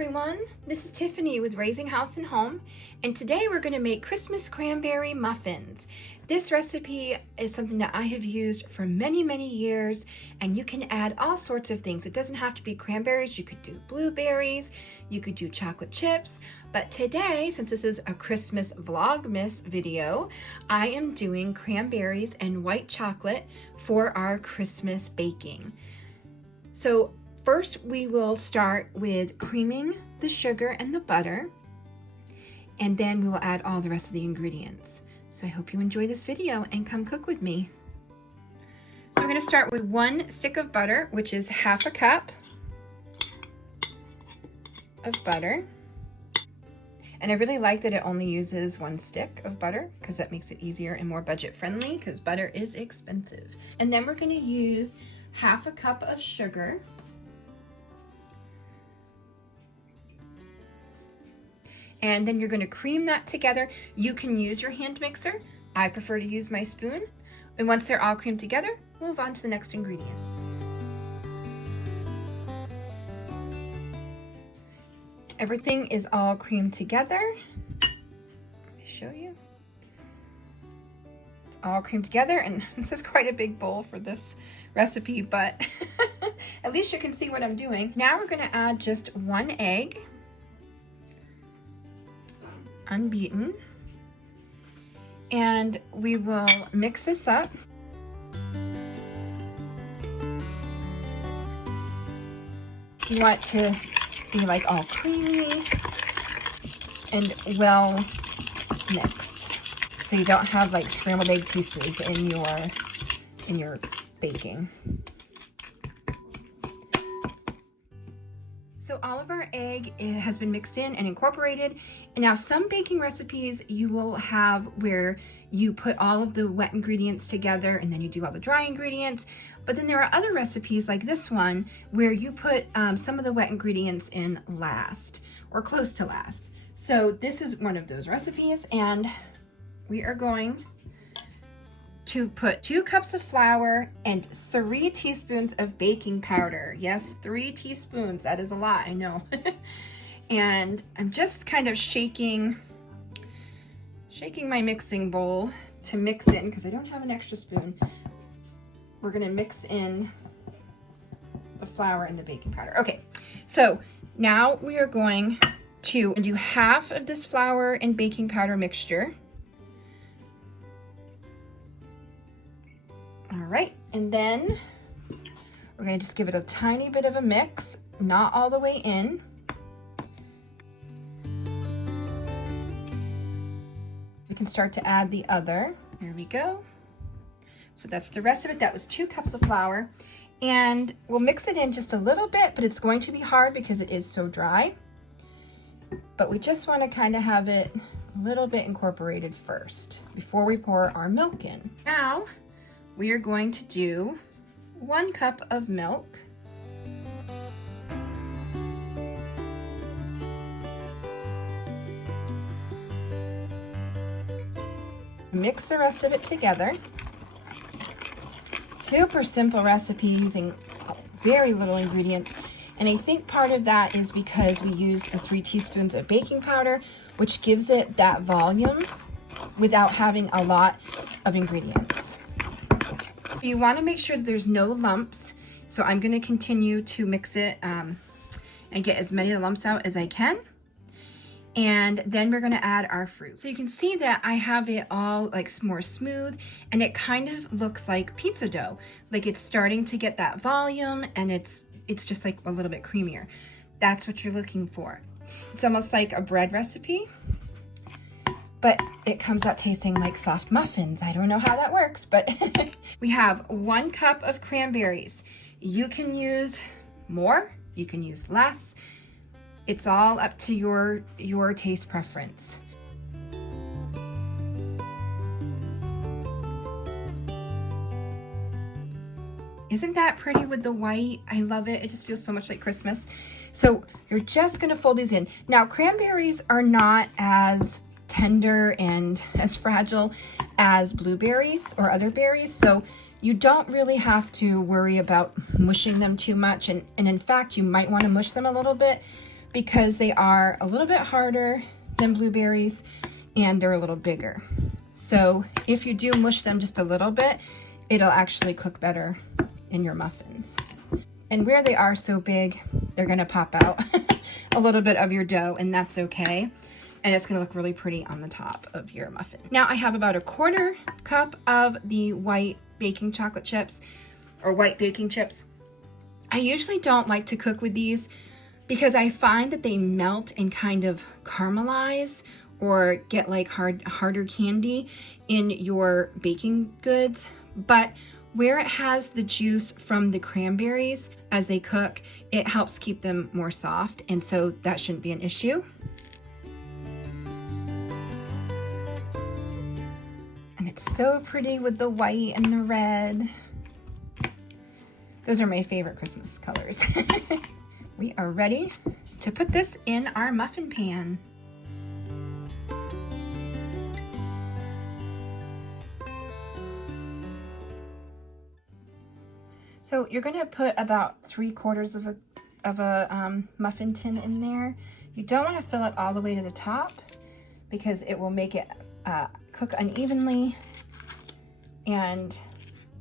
everyone, this is Tiffany with Raising House and Home, and today we're going to make Christmas cranberry muffins. This recipe is something that I have used for many years, and you can add all sorts of things. It doesn't have to be cranberries. You could do blueberries, you could do chocolate chips, but today, since this is a Christmas Vlogmas video, I am doing cranberries and white chocolate for our Christmas baking. So first, we will start with creaming the sugar and the butter, and then we will add all the rest of the ingredients. So I hope you enjoy this video and come cook with me. So we're going to start with 1 stick of butter, which is half a cup of butter. And I really like that it only uses 1 stick of butter because that makes it easier and more budget friendly because butter is expensive. And then we're going to use half a cup of sugar. And then you're going to cream that together. You can use your hand mixer. I prefer to use my spoon. And once they're all creamed together, move on to the next ingredient. Everything is all creamed together. Let me show you. It's all creamed together, and this is quite a big bowl for this recipe, but at least you can see what I'm doing. Now we're going to add just 1 egg. Unbeaten, and we will mix this up. You want to be like all creamy and well mixed, so you don't have like scrambled egg pieces in your baking. So all of our egg has been mixed in and incorporated. And now some baking recipes you will have where you put all of the wet ingredients together and then you do all the dry ingredients. But then there are other recipes like this one where you put some of the wet ingredients in last or close to last. So this is one of those recipes, and we are going to put 2 cups of flour and 3 teaspoons of baking powder. Yes, 3 teaspoons. That is a lot, I know. And I'm just kind of shaking my mixing bowl to mix in because I don't have an extra spoon. We're going to mix in the flour and the baking powder. Okay, so now we are going to do half of this flour and baking powder mixture. All right, and then we're going to just give it a tiny bit of a mix, not all the way in. We can start to add the other. Here we go. So that's the rest of it. That was 2 cups of flour. And we'll mix it in just a little bit, but it's going to be hard because it is so dry. But we just want to kind of have it a little bit incorporated first before we pour our milk in. Now, we are going to do 1 cup of milk. Mix the rest of it together. Super simple recipe using very little ingredients. And I think part of that is because we use the 3 teaspoons of baking powder, which gives it that volume without having a lot of ingredients. You want to make sure that there's no lumps, so I'm going to continue to mix it and get as many of the lumps out as I can. And then we're going to add our fruit. So you can see that I have it all like more smooth, and it kind of looks like pizza dough. Like it's starting to get that volume, and it's just like a little bit creamier. That's what you're looking for. It's almost like a bread recipe, but it comes out tasting like soft muffins. I don't know how that works, but we have 1 cup of cranberries. You can use more, you can use less. It's all up to your taste preference. Isn't that pretty with the white? I love it. It just feels so much like Christmas. So you're just gonna fold these in. Now, cranberries are not as tender and as fragile as blueberries or other berries, so you don't really have to worry about mushing them too much, and in fact you might want to mush them a little bit, because they are a little bit harder than blueberries and they're a little bigger. So if you do mush them just a little bit, it'll actually cook better in your muffins. And where they are so big, they're gonna pop out a little bit of your dough, and that's okay. And it's gonna look really pretty on the top of your muffin. Now I have about a 1/4 cup of the white baking chocolate chips, or white baking chips. I usually don't like to cook with these because I find that they melt and kind of caramelize or get like harder candy in your baking goods. But where it has the juice from the cranberries as they cook, it helps keep them more soft, and so that shouldn't be an issue. And it's so pretty with the white and the red. Those are my favorite Christmas colors. We are ready to put this in our muffin pan. So you're gonna put about 3/4 of a muffin tin in there. You don't wanna fill it all the way to the top because it will make it cook unevenly and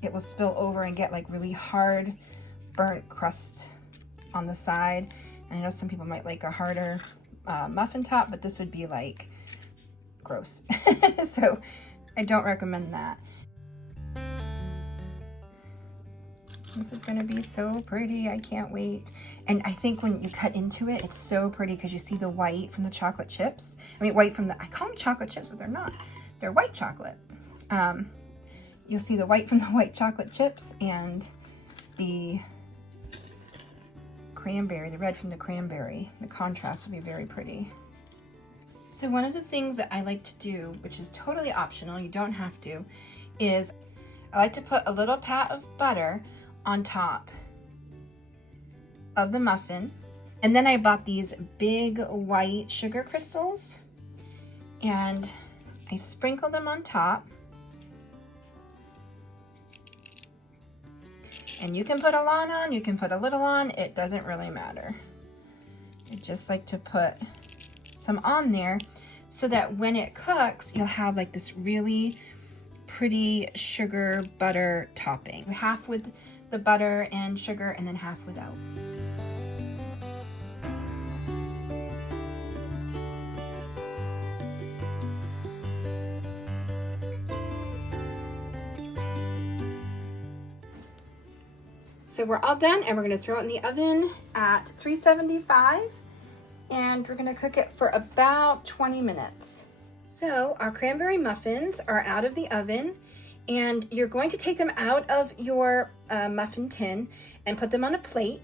it will spill over and get like really hard burnt crust on the side. And I know some people might like a harder muffin top, but this would be like gross. So I don't recommend that. This is gonna be so pretty, I can't wait. And I think when you cut into it, it's so pretty because you see the white from the chocolate chips. I mean, white from the, I call them chocolate chips, but they're not. They're white chocolate. You'll see the white from the white chocolate chips and the cranberry, the red from the cranberry. The contrast will be very pretty. So one of the things that I like to do, which is totally optional, you don't have to, is I like to put a little pat of butter on top of the muffin. And then I bought these big white sugar crystals and I sprinkle them on top. And you can put a lot on, you can put a little on, it doesn't really matter. I just like to put some on there so that when it cooks, you'll have like this really pretty sugar butter topping. Half with the butter and sugar and then half without. So we're all done and we're gonna throw it in the oven at 375 and we're gonna cook it for about 20 minutes. So our cranberry muffins are out of the oven and you're going to take them out of your muffin tin and put them on a plate.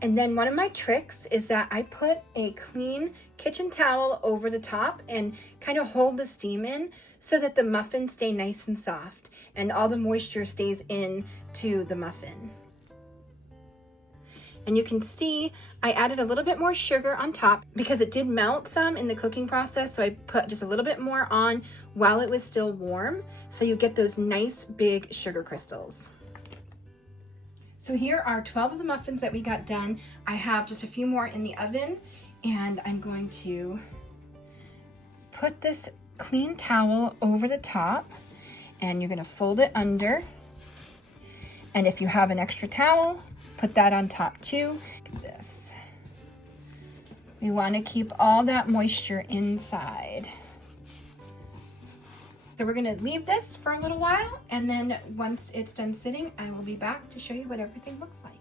And then one of my tricks is that I put a clean kitchen towel over the top and kind of hold the steam in so that the muffins stay nice and soft and all the moisture stays in to the muffin. And you can see I added a little bit more sugar on top because it did melt some in the cooking process. So I put just a little bit more on while it was still warm. So you get those nice big sugar crystals. So here are 12 of the muffins that we got done. I have just a few more in the oven and I'm going to put this clean towel over the top and you're gonna fold it under. And if you have an extra towel, put that on top too. Look at this. We want to keep all that moisture inside. So we're going to leave this for a little while, and then once it's done sitting, I will be back to show you what everything looks like.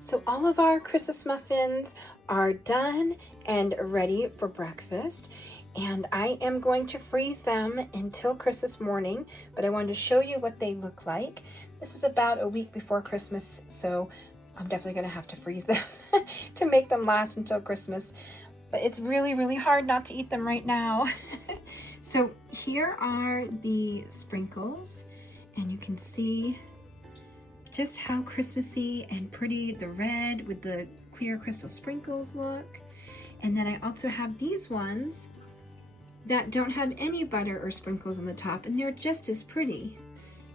So all of our Christmas muffins are done and ready for breakfast. And I am going to freeze them until Christmas morning, but I wanted to show you what they look like. This is about a week before Christmas, so I'm definitely gonna have to freeze them to make them last until Christmas. But it's really, really hard not to eat them right now. So here are the sprinkles, and you can see just how Christmassy and pretty the red with the clear crystal sprinkles look. And then I also have these ones that don't have any butter or sprinkles on the top, and they're just as pretty.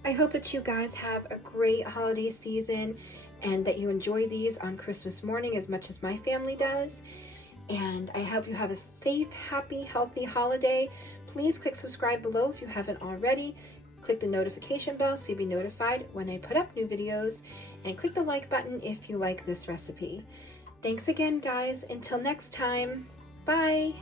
I hope that you guys have a great holiday season and that you enjoy these on Christmas morning as much as my family does. And I hope you have a safe, happy, healthy holiday. Please click subscribe below if you haven't already. Click the notification bell so you'll be notified when I put up new videos, and click the like button if you like this recipe. Thanks again, guys. Until next time, bye.